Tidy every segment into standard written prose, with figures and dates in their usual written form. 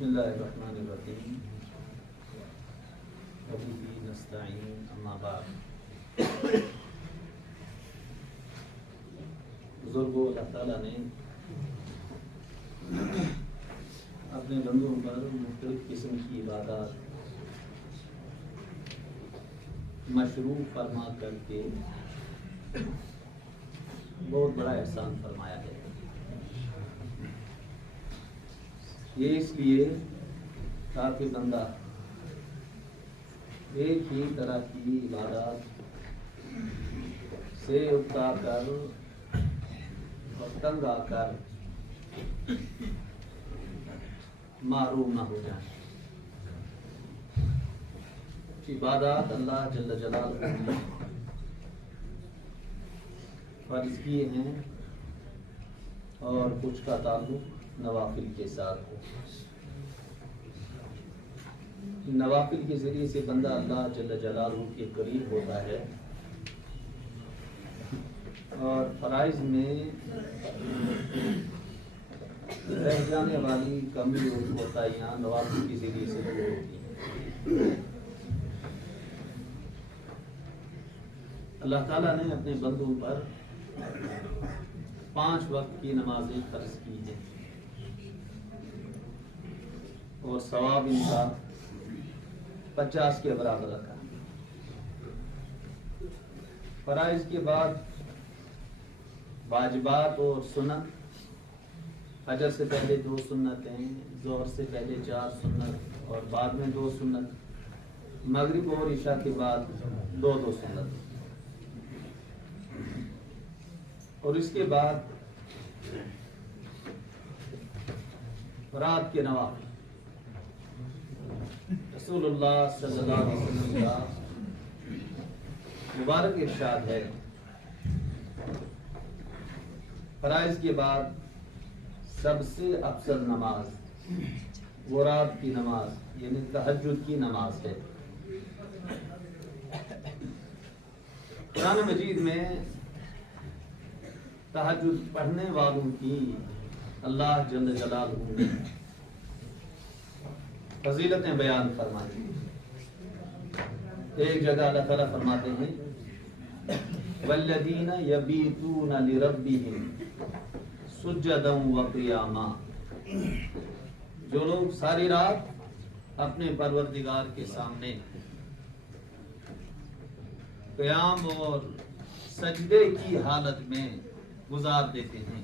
बिस्मिल्लाहिर्रहमानिर्रहीम वबिही नस्तईन अम्मा बाद। बुजुर्गों, अल्लाह ताला ने अपने बंदों पर मुख्तलिफ किस्म की इबादत मशरू फरमा करके बहुत बड़ा एहसान फरमाया है। ये इसलिए ताकि बंदा एक ही तरह की इबादत से उकता कर और तंग आकर मारूम न हो जाए। इबादत अल्लाह जल्ल जलालहू ने फर्ज किए हैं और कुछ का ताल्लुक नवाफिल के साथ हो। नवाफिल के जरिए से बंदा अल्लाह जल्ल जलालहू के करीब होता है और फराइज में रह जाने वाली कमी और कोताहियां नवाफिल के जरिए से दूर होती हैं। अल्लाह ताला ने अपने बंदों पर 5 वक्त की नमाजें फर्ज की है और सवाब इनका 50 के बराबर रखा। फराइज के बाद वाजिबात और सुन्नत, फजर से पहले 2 सुन्नतें, ज़ोहर से पहले 4 सुन्नत और बाद में 2 सुन्नत, मगरिब और इशा के बाद 2 सुन्नत और इसके बाद रात के नवाफिल। रसूलुल्लाह सल्लल्लाहु अलैहि वसल्लम का मुबारक इरशाद है, फराइज के बाद सबसे अफजल नमाज वो रात की नमाज यानी तहज्जुद की नमाज है। कुरान मजीद में तहज्जुद पढ़ने वालों की अल्लाह जल्ल जलालहू ने फजीलतें बयान फरमाई। एक जगह अल्लाह ताला फरमाते हैं, वल्लदीना यबीतूना लिरब्बिहिम सुज्जदन व क़ियामा। जो लोग सारी रात अपने परवरदिगार के सामने क़याम और सजदे की हालत में गुजार देते हैं।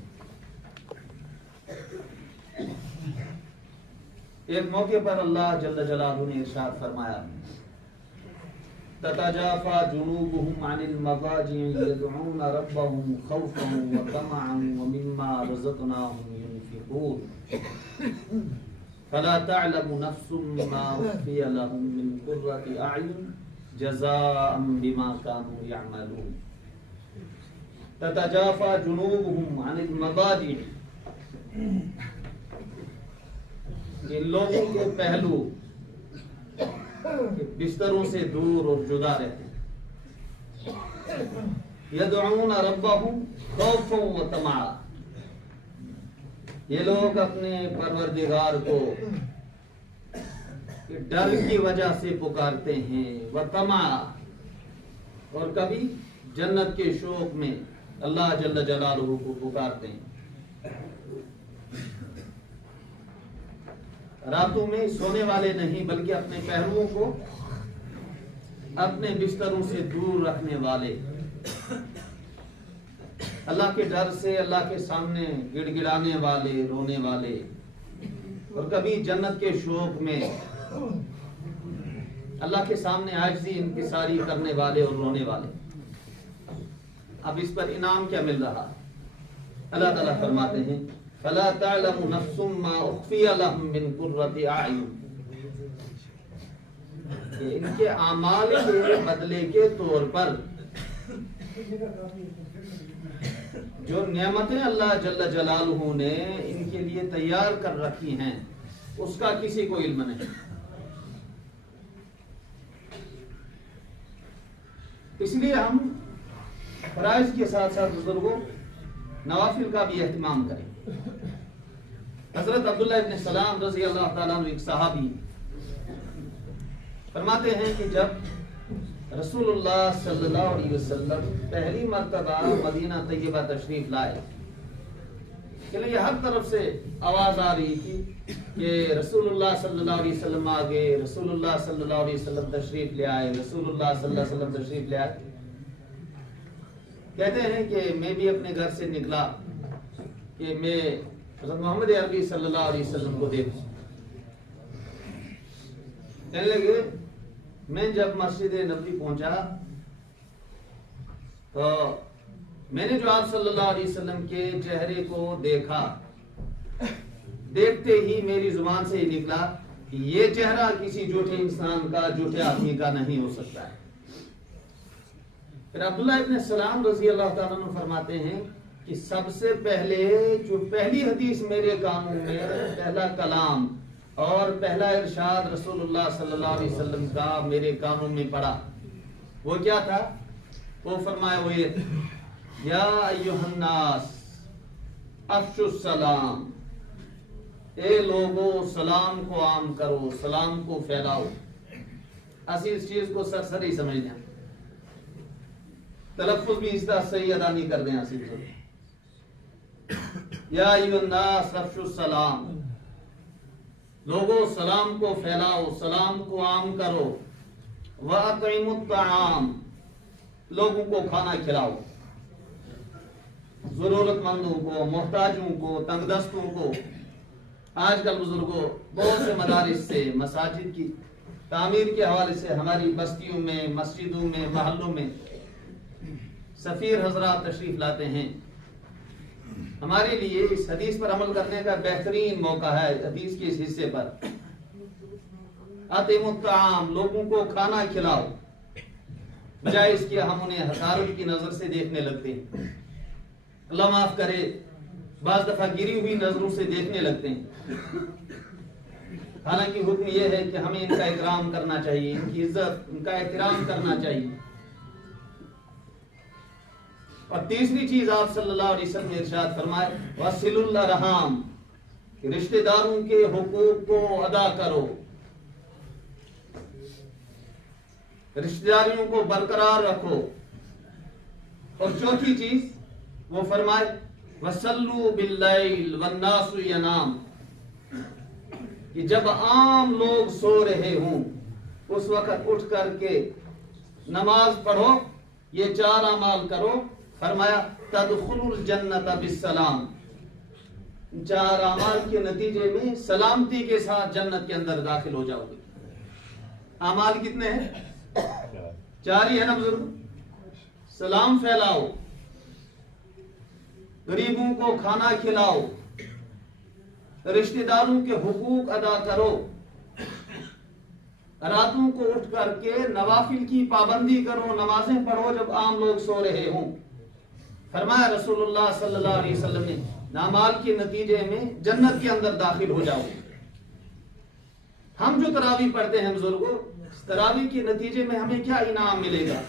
एक मौके पर अल्लाह जल्ल जलालहू ने इरशाद फरमाया, तताजाफा जुनूबुहुम अनिल मज़ाजि'i यदऊना रब्बहुम खौफन व तमअन व मिम्मा रज़क़नाहुम युनफिकून फला तअलमु नफ्सुम मा उख्फिय लहुम मिन क़ुर्रति अ'युन जज़ाअन बिमा कानू यअमलून। तताजाफा जुनूबुहुम अनिल मज़ाजि'i, जिन लोगों के पहलू बिस्तरों से दूर और जुदा रहते हैं, यदऊना रब्बहुम खौफन व तमआ, ये लोग अपने परवरदिगार को डर की वजह से पुकारते हैं, व तमआ, और कभी जन्नत के शौक में अल्लाह जल्ल जलालहू को पुकारते हैं। रातों में सोने वाले नहीं बल्कि अपने पहलुओं को अपने बिस्तरों से दूर रखने वाले, अल्लाह के डर से अल्लाह के सामने गिड़गिड़ाने वाले, रोने वाले, और कभी जन्नत के शौक में अल्लाह के सामने आजिज़ी इंकिसारी करने वाले और रोने वाले। अब इस पर इनाम क्या मिल रहा? अल्लाह ताला फरमाते हैं, फला तअलमु नफ्सुम मा उख्फिय लहुम मिन क़ुर्रति अ'युन। इनके आमाल के बदले के तौर पर जो नेमतें अल्लाह जल्ल जलालहू ने इनके लिए तैयार कर रखी हैं उसका किसी को इल्म नहीं। इसलिए हम फराइज के साथ साथ बुजुर्गों नवाफिल का भी एहतमाम करें। हजरत अब्दुल्लाह इब्न सलाम रज़ी अल्लाह ताला अन्हु एक सहाबी फरमाते हैं कि जब रसूलुल्लाह सल्लल्लाहु अलैहि वसल्लम पहली मर्तबा मदीना तैयबा तशरीफ लाए, चलिए हर तरफ से आवाज आ रही थी कि रसूलुल्लाह सल्लल्लाहु अलैहि वसल्लम आ गए, रसूलुल्लाह सल्लल्लाहु अलैहि वसल्लम तशरीफ ले आए, रसूलुल्लाह सल्लल्लाहु अलैहि वसल्लम तशरीफ ले आए। कहते हैं कि मैं भी अपने घर से निकला कि मैं हज़रत मोहम्मद अरबी सल्लल्लाहु अलैहि वसल्लम को देखूं। कहने लगे मैं जब मस्जिद नबवी पहुंचा तो मैंने जो आप सल्लल्लाहु अलैहि वसल्लम के चेहरे को देखा, देखते ही मेरी जुबान से ही निकला कि ये चेहरा किसी झूठे इंसान का, झूठे आदमी का नहीं हो सकता है। फिर अब्दुल्लाह इब्न सलाम रज़ी अल्लाह ताला अन्हु फरमाते हैं कि सबसे पहले जो पहली हदीस मेरे कानों में, पहला कलाम और पहला इरशाद रसूलुल्लाह सल्लल्लाहु अलैहि वसल्लम का मेरे कानों में पड़ा, वो क्या था? वो फरमाया वो ये, या अय्युहन्नास अफ्शुस सलाम, ए लोगों सलाम को आम करो, सलाम को फैलाओ। असी इस चीज को सरसरी समझ लें, तलफ्फुज भी इस तरह सही अदा नहीं कर दें। असी या अय्युहन्नास अफ्शुस सलाम, लोगों सलाम को फैलाओ, सलाम को आम करो। व अतइमुत ताआम, लोगों को खाना खिलाओ, जरूरतमंदों को, मोहताजों को, तंगदस्तों को। आजकल बुजुर्गों बहुत से मदारिस से, मसाजिद की तामीर के हवाले से हमारी बस्तियों में, मस्जिदों में, महल्लों में सफीर हजरात तशरीफ लाते हैं। हमारे लिए इस हदीस पर अमल करने का बेहतरीन मौका है। हदीस के इस हिस्से पर अतिमुत ताआम, लोगों को खाना खिलाओ, बजाय इसके हम उन्हें हकारत की नजर से देखने लगते हैं। अल्लाह माफ करे, बाज दफा गिरी हुई नजरों से देखने लगते हैं। हालांकि हुक्म यह है कि हमें इनका इकराम करना चाहिए, इनकी इज्जत, इनका एहतराम करना चाहिए। और तीसरी चीज आप सल्लल्लाहु अलैहि वसल्लम ने इरशाद फरमाया, वसिलुल अरहाम, रिश्तेदारों के हुकूक को अदा करो, रिश्तेदारियों को बरकरार रखो। और चौथी चीज वो फरमाए, वसल्लू बिल्लैल वन्नासु यनाम, कि जब आम लोग सो रहे हों उस वक्त उठ करके नमाज पढ़ो, ये चार अमाल करो। फरमाया तदखुलुल जन्नत बिस्सलाम, चार अमाल के नतीजे में सलामती के साथ जन्नत के अंदर दाखिल हो जाओगे। अमाल कितने हैं? चार ही है ना बुजुर्ग। सलाम फैलाओ, गरीबों को खाना खिलाओ, रिश्तेदारों के हुकूक अदा करो, रातों को उठ करके नवाफिल की पाबंदी करो, नमाजें पढ़ो जब आम लोग सो रहे हों। फरमाया रसूलुल्लाह सल्लल्लाहु अलैहि वसल्लम ने, नामाल के नतीजे में जन्नत के अंदर दाखिल हो जाओ। हम जो तरावी पढ़ते हैं बुजुर्गों, तरावी के नतीजे में हमें क्या इनाम मिलेगा?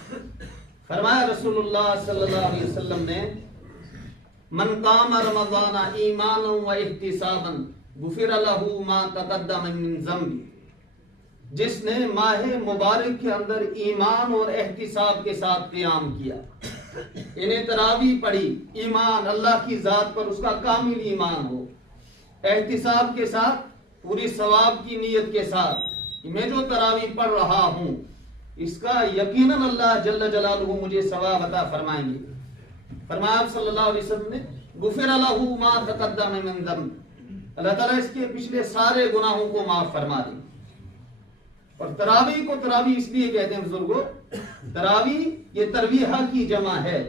फरमाया रसूलुल्लाह सल्लल्लाहु अलैहि वसल्लम ने, मन काम रमज़ान ईमानन व इहतिसाबन गुफिर लहू मा तक़द्दम मिन ज़म्बी, जिसने माह मुबारक के अंदर ईमान और एहतिसाब के साथ क़याम किया, इन्हें तरावी पढ़ी, ईमान अल्लाह की जात पर उसका कामिल ईमान हो, एहतिसाब के साथ, पूरी सवाब की नीयत के साथ, मैं जो तरावी पढ़ रहा हूं इसका यकीनन अल्लाह जल्ल जलालुहु मुझे सवाब अता फरमाएंगे। फरमाया सल्लल्लाहु अलैहि वसल्लम ने, गुफिर लहू मा तक़द्दम मिन ज़म्ब, अल्लाह ताला इसके पिछले सारे गुनाहों को माफ फरमा दे। और तरावी को तरावी इसलिए कहते हैं बुजुर्गों, तरावी ये तरवीहा की जमा है।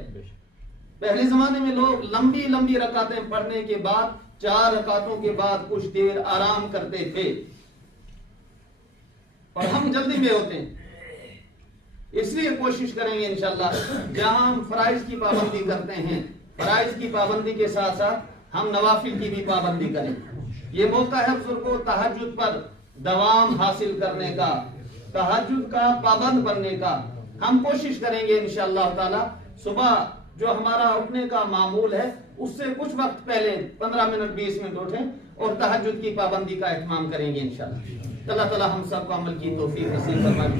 पहले जमाने में लोग लंबी लंबी रकातें पढ़ने के बाद, 4 रकातों के बाद कुछ देर आराम करते थे, और हम जल्दी में होते हैं। इसलिए कोशिश करेंगे इंशाअल्लाह, जहां हम फराइज की पाबंदी करते हैं, फराइज की पाबंदी के साथ साथ हम नवाफिल की भी पाबंदी करें। ये मौका है बुजुर्गों तहज्जुद पर दवाम हासिल करने का, तहज्जुद का पाबंद बनने का। हम कोशिश करेंगे इंशाअल्लाह ताला सुबह जो हमारा उठने का मामूल है उससे कुछ वक्त पहले 15 मिनट 20 मिनट उठें और तहज्जुद की पाबंदी का एहतमाम करेंगे इंशाअल्लाह। अल्लाह ताला हम सबको अमल की तौफीक नसीब फरमाए।